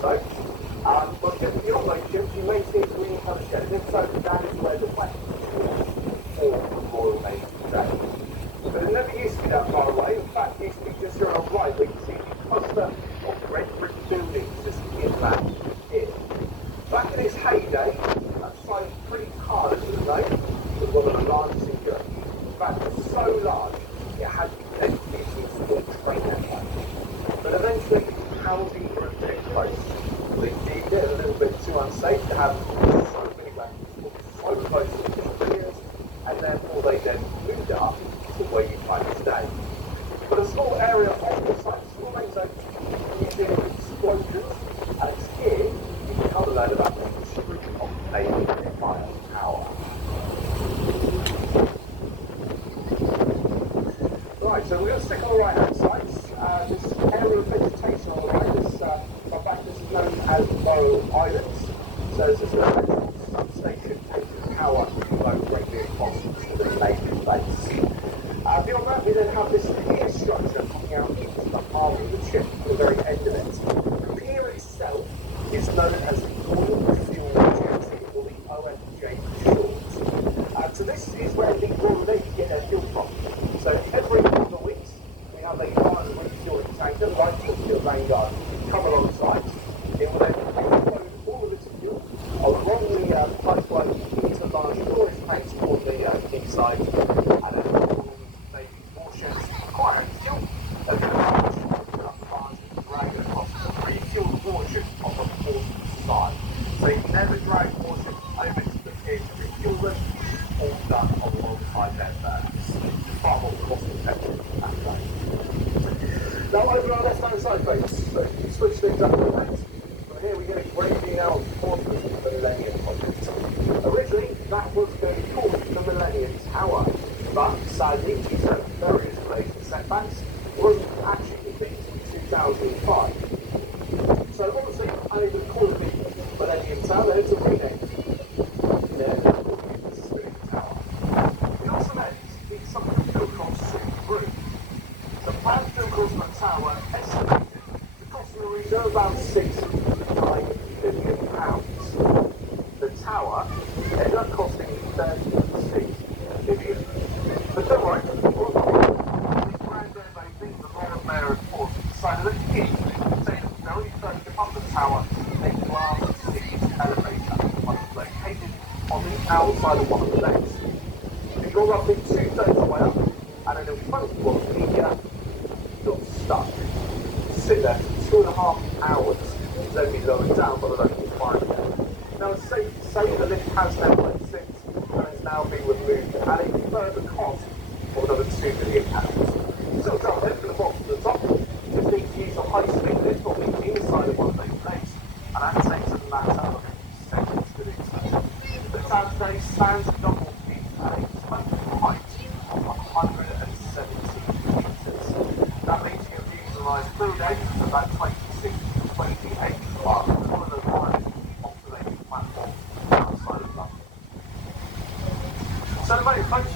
so. But just beyond those ships, you may see a green colour shed. And if so, that is where the west for the Royal Navy today. But it never used to be that far away. In fact, it used to be just here on the right, where you can see the cluster of red brick buildings just inland here. Back in its heyday, that site was pretty hard, as you know. It was one of the largest in Europe. In fact, it was so large, it had to be connected to a small train network. But eventually, housing grew a bit close. They deemed it a little bit too unsafe to have so many rentals so close to the different areas, and therefore they then moved it up to where you find it today. But a small area of the site still remains open, using explosions, and it's here you can come and learn about the history of Navy Fire Tower. Right, so we're going to stick on the right-hand side. This area of vegetation on the right, this is known as Morrow Islands. So this is a central substation taking power below greatly across to the Navy base. Beyond that, we then have this pier structure coming out into the harbour of the ship at the very end of it. The pier itself is known as the Oil Fuel Jetty, or the OFJ for short. So this is where the Royal Navy get their fuel from. So every couple of weeks, we have a large refueling tanker, like the Vanguard, come alongside. It will then offload all of its fuel along the pipeline into large storage tanks on the quayside, and then all Navy warships require fuel. They can launch up bars and drag it across the refueled warships on the port side. So you can never drag warships over to the pier to refuel them. It's all done alongside their berths. It's far more cost effective that way. Now over our left-hand side, folks, so you switch things up a little bit. From here we get a great view now of Portsmouth and the Millennium Project. Originally, that was going to be called the Millennium Tower, but sadly, due to various related setbacks, wasn't actually completed in 2005. So obviously, unable to call it the Millennium Tower, then it's a rename. There, the Spinning Tower. It also meant to be something built on 6 rooms. The planned build cost for the tower estimated to cost in the region of about £6.9 billion. The tower ended up costing £36 million. But don't worry, all the grand renovating, the Lord Mayor of Portsmouth decided that he would take the very first above the tower a glass city elevator, one was located on the outside of one of the legs. It got roughly 2/3 the way up, and then in front of what the got stuck. Sit there for 2.5 hours, to then be lowered down by the local fire there. Now it's safe to say the lift has now been since, and is now being removed at a further cost of another £2 million. Still down there from the bottom to the top, just need to use a high-speed lift on the inside of one of those legs, and that takes a matter of seconds to do so. The tower today stands double feet at a total height of 170 metres. That means you can visualise through day for about 26 to 28 miles one of the lines off the Lake platform outside of London. So the main function